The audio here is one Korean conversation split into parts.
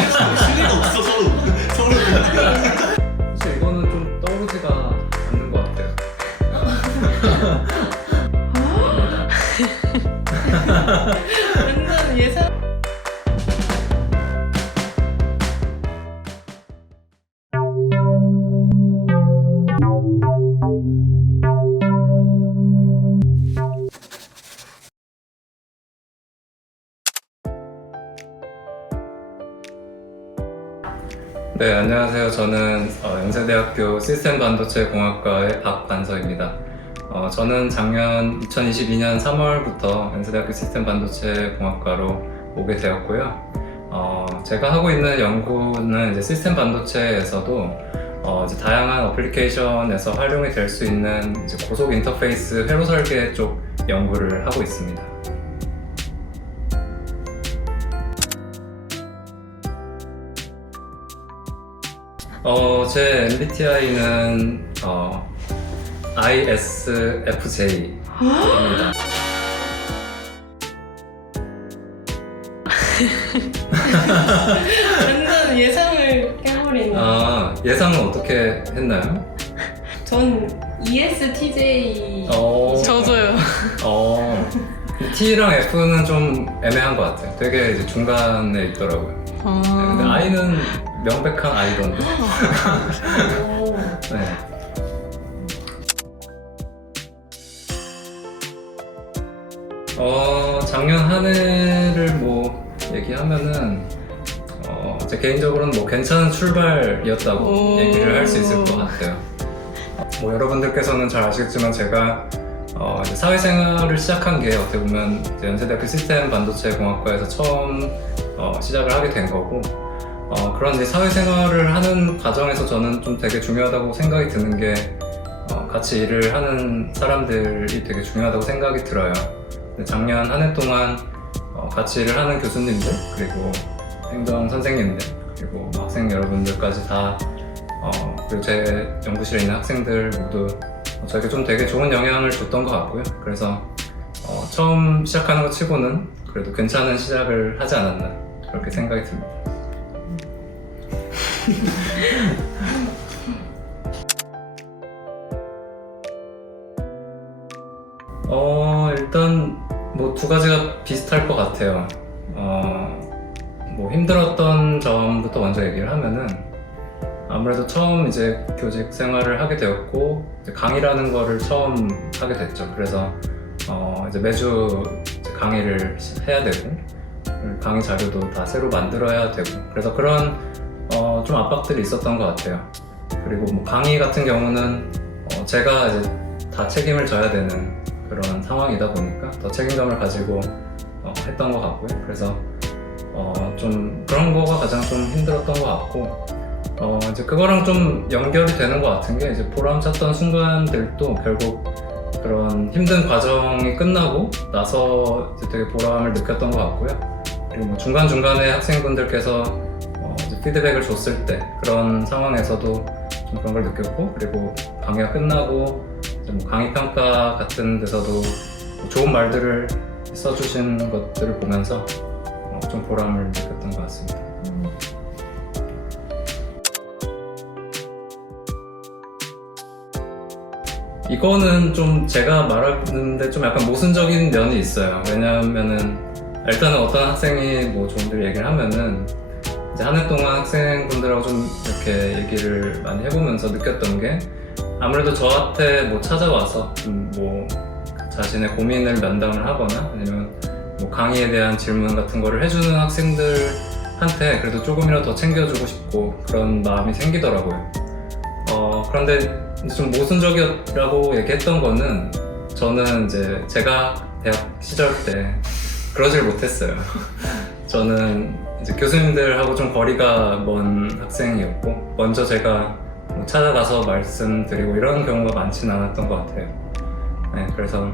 실리가 없어 서로. 사실 이거는 좀 떠오르지가 않는 것 같아요. 완전 예상. 네, 안녕하세요. 저는 연세대학교 시스템반도체공학과의 박반서입니다. 저는 작년 2022년 3월부터 연세대학교 시스템반도체공학과로 오게 되었고요. 제가 하고 있는 연구는 이제 시스템 반도체에서도 이제 다양한 어플리케이션에서 활용이 될 수 있는 이제 고속 인터페이스 회로 설계 쪽 연구를 하고 있습니다. 제 MBTI는 ISFJ입니다. 완전 예상을 깨버리네. 예상은 어떻게 했나요? 전 ESTJ. 저도요. T랑 F는 좀 애매한 것 같아요. 되게 이제 중간에 있더라고요. 근데 I는 명백한 I던데. 네. 작년 한 해를 뭐 얘기하면은 제 개인적으로는 뭐 괜찮은 출발이었다고 얘기를 할 수 있을 것 같아요. 뭐 여러분들께서는 잘 아시겠지만 제가 이제 사회생활을 시작한 게 어떻게 보면 이제 연세대학교 시스템 반도체 공학과에서 처음 시작을 하게 된 거고, 그런 이제 사회생활을 하는 과정에서 저는 좀 되게 중요하다고 생각이 드는 게 같이 일을 하는 사람들이 되게 중요하다고 생각이 들어요. 작년 한 해 동안 같이 일을 하는 교수님들, 그리고 행정 선생님들, 그리고 학생 여러분들까지 다 그리고 제 연구실에 있는 학생들 모두 저에게 좀 되게 좋은 영향을 줬던 것 같고요. 그래서 처음 시작하는 것 치고는 그래도 괜찮은 시작을 하지 않았나 그렇게 생각이 듭니다. 일단 뭐 두 가지가 비슷할 것 같아요. 뭐 힘들었던 점부터 먼저 얘기를 하면은, 아무래도 처음 이제 교직 생활을 하게 되었고 이제 강의라는 거를 처음 하게 됐죠. 그래서 이제 매주 이제 강의를 해야 되고 강의 자료도 다 새로 만들어야 되고, 그래서 그런 좀 압박들이 있었던 것 같아요. 그리고 뭐 강의 같은 경우는 제가 이제 다 책임을 져야 되는 그런 상황이다 보니까 더 책임감을 가지고 했던 것 같고요. 그래서 좀 그런 거가 가장 좀 힘들었던 것 같고, 이제 그거랑 좀 연결이 되는 것 같은 게 이제 보람찼던 순간들도 결국 그런 힘든 과정이 끝나고 나서 이제 되게 보람을 느꼈던 것 같고요. 그리고 뭐 중간중간에 학생분들께서 이제 피드백을 줬을 때 그런 상황에서도 좀 그런 걸 느꼈고, 그리고 강의가 끝나고 이제 뭐 강의 평가 같은 데서도 뭐 좋은 말들을 써주신 것들을 보면서 좀 보람을 느꼈던 것 같습니다. 이거는 좀 제가 말하는데 좀 약간 모순적인 면이 있어요. 왜냐하면은 일단은 어떤 학생이 뭐 좋은 얘기를 하면은 이제 한 해 동안 학생분들하고 좀 이렇게 얘기를 많이 해보면서 느꼈던 게, 아무래도 저한테 뭐 찾아와서 뭐 자신의 고민을 면담을 하거나 아니면 뭐 강의에 대한 질문 같은 거를 해주는 학생들한테 그래도 조금이라도 더 챙겨주고 싶고 그런 마음이 생기더라고요. 그런데 좀 모순적이라고 얘기했던 거는, 저는 이제 제가 대학 시절 때 그러질 못했어요. 저는 이제 교수님들하고 좀 거리가 먼 학생이었고, 먼저 제가 뭐 찾아가서 말씀드리고 이런 경우가 많지는 않았던 것 같아요. 네, 그래서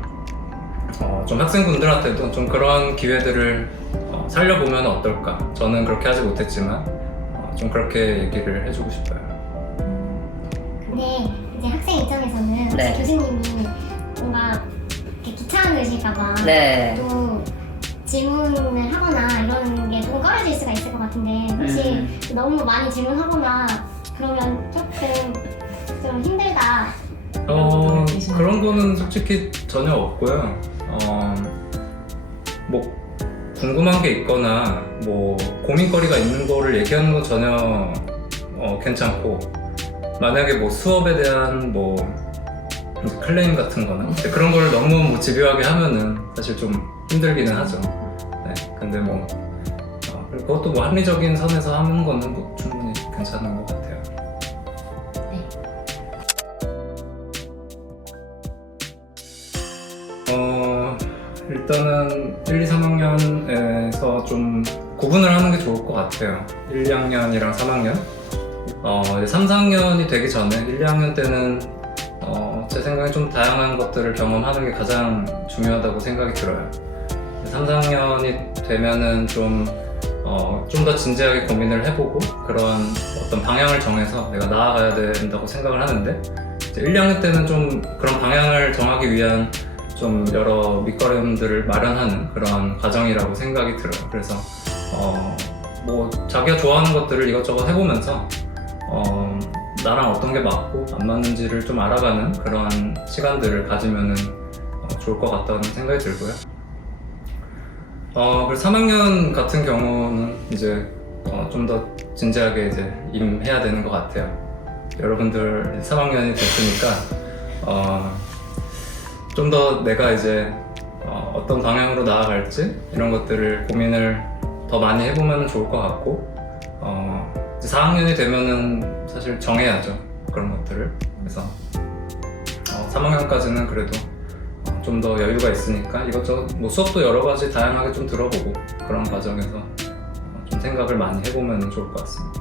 좀 학생분들한테도 좀 그런 기회들을 살려보면 어떨까. 저는 그렇게 하지 못했지만 좀 그렇게 얘기를 해주고 싶어요. 근데 이제 학생 입장에서는 혹시 네. 교수님이 뭔가 이렇게 귀찮으실까봐 네. 또 질문을 하거나 이런 게 조금 꺼려질 수가 있을 것 같은데 혹시 너무 많이 질문하거나 그러면 조금 좀 힘들다. 그런 거는 솔직히 전혀 없고요. 뭐 궁금한 게 있거나 뭐 고민거리가 있는 거를 얘기하는 건 전혀 괜찮고, 만약에 뭐 수업에 대한 뭐 클레임 같은 거나 그런 걸 너무 뭐 집요하게 하면은 사실 좀 힘들기는 하죠. 네, 근데 뭐 그것도 뭐 합리적인 선에서 하는 거는 뭐 충분히 괜찮은 것 같아요. 일단은 1, 2, 3학년에서 좀 구분을 하는 게 좋을 것 같아요. 1, 2학년이랑 3학년. 이제 3, 4학년이 되기 전에 1, 2학년 때는 제 생각에 좀 다양한 것들을 경험하는 게 가장 중요하다고 생각이 들어요. 3, 4학년이 되면은 좀 더 진지하게 고민을 해보고 그런 어떤 방향을 정해서 내가 나아가야 된다고 생각을 하는데, 이제 1, 2학년 때는 좀 그런 방향을 정하기 위한 좀 여러 밑거름들을 마련하는 그런 과정이라고 생각이 들어요. 그래서 뭐 자기가 좋아하는 것들을 이것저것 해보면서 나랑 어떤 게 맞고 안 맞는지를 좀 알아가는 그런 시간들을 가지면은 좋을 것 같다는 생각이 들고요. 그래서 3학년 같은 경우는 이제 좀 더 진지하게 이제 임해야 되는 것 같아요. 여러분들 3학년이 됐으니까 좀 더 내가 이제 어떤 방향으로 나아갈지 이런 것들을 고민을 더 많이 해보면 좋을 것 같고, 이제 4학년이 되면은 사실 정해야죠, 그런 것들을. 그래서 3학년까지는 그래도 좀 더 여유가 있으니까 이것저것 뭐 수업도 여러 가지 다양하게 좀 들어보고 그런 과정에서 좀 생각을 많이 해보면 좋을 것 같습니다.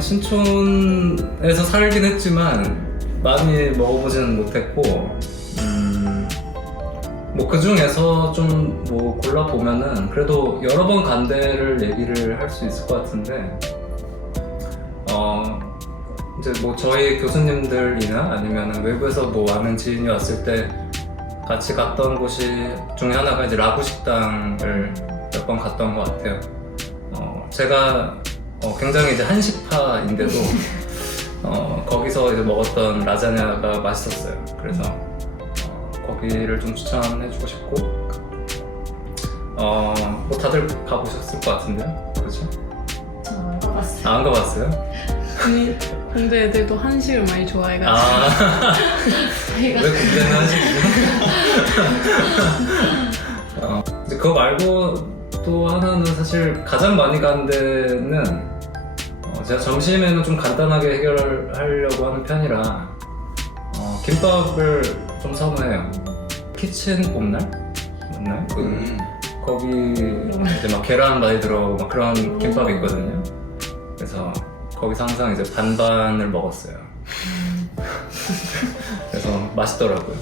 신촌에서 살긴 했지만 많이 먹어보지는 못했고, 뭐 그 중에서 좀 뭐 골라보면은 그래도 여러 번 간 데를 얘기를 할 수 있을 것 같은데, 이제 뭐 저희 교수님들이나 아니면은 외부에서 뭐 아는 지인이 왔을 때 같이 갔던 곳이 중에 하나가 이제 라구 식당을 몇 번 갔던 것 같아요. 제가 굉장히 이제 한식파인데도 거기서 이제 먹었던 라자냐가 맛있었어요. 그래서 거기를 좀 추천해주고 싶고, 뭐 다들 가보셨을 것 같은데요, 그렇죠? 저 안 가봤어요. 안 가봤어요? 공대 애들도 한식을 많이 좋아해가지고. 왜 공대는 한식이죠? 이제 그거 말고 또 하나는 사실 가장 많이 간 데는 제가 점심에는 좀 간단하게 해결하려고 하는 편이라 김밥을 좀 선호해요. 키친 봄날? 맞나요? 거기 이제 막 계란 많이 들어가고 막 그런 김밥이 있거든요. 그래서 거기서 항상 이제 반반을 먹었어요. 그래서 맛있더라고요.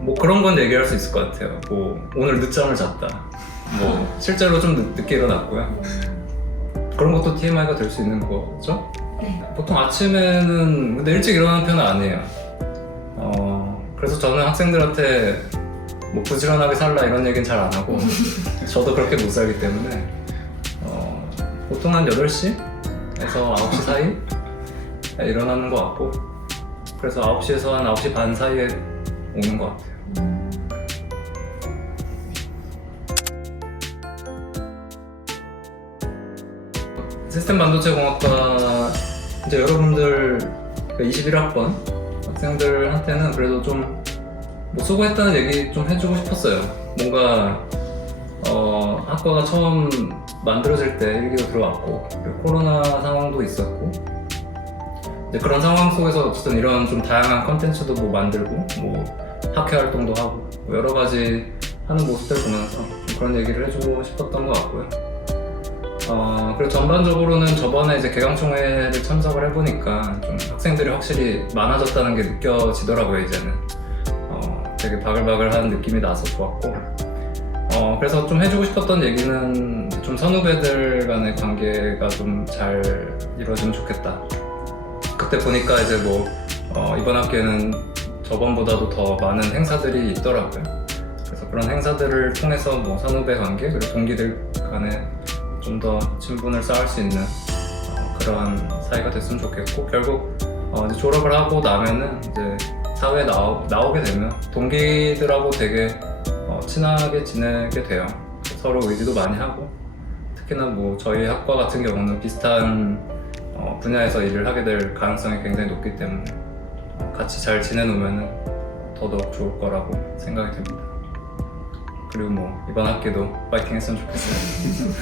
뭐 그런 건 얘기할 수 있을 것 같아요. 뭐 오늘 늦잠을 잤다. 뭐 실제로 좀 늦게 일어났고요. 그런 것도 TMI가 될 수 있는 거죠? 네. 보통 아침에는 근데 일찍 일어나는 편은 아니에요. 그래서 저는 학생들한테 뭐 부지런하게 살라 이런 얘기는 잘 안 하고 저도 그렇게 못 살기 때문에 보통 한 8시에서 9시 사이 일어나는 것 같고, 그래서 9시에서 한 9시 반 사이에 오는 것 같아요. 시스템 반도체 공학과 이제 여러분들 21학번 학생들한테는 그래도 좀 뭐 수고했다는 얘기 좀 해주고 싶었어요. 뭔가 학과가 처음 만들어질 때 일기도 들어왔고 코로나 상황도 있었고, 이제 그런 상황 속에서 어쨌든 이런 좀 다양한 컨텐츠도 뭐 만들고 뭐 학회 활동도 하고 뭐 여러 가지 하는 모습들 보면서 그런 얘기를 해주고 싶었던 것 같고요. 그리고 전반적으로는 저번에 이제 개강총회를 참석을 해보니까 좀 학생들이 확실히 많아졌다는 게 느껴지더라고요. 이제는 되게 바글바글한 느낌이 나서 좋았고, 그래서 좀 해주고 싶었던 얘기는 좀 선후배들 간의 관계가 좀 잘 이루어지면 좋겠다. 그때 보니까 이제 뭐 이번 학기에는 저번보다도 더 많은 행사들이 있더라고요. 그래서 그런 행사들을 통해서 뭐 선후배 관계 그리고 동기들 간에 좀 더 친분을 쌓을 수 있는 그러한 사이가 됐으면 좋겠고, 결국 이제 졸업을 하고 나면은 이제 사회에 나오게 되면 동기들하고 되게 친하게 지내게 돼요. 서로 의지도 많이 하고, 특히나 뭐 저희 학과 같은 경우는 비슷한 분야에서 일을 하게 될 가능성이 굉장히 높기 때문에 같이 잘 지내놓으면 더더욱 좋을 거라고 생각이 됩니다. 그리고 뭐 이번 학기도 파이팅 했으면 좋겠어요.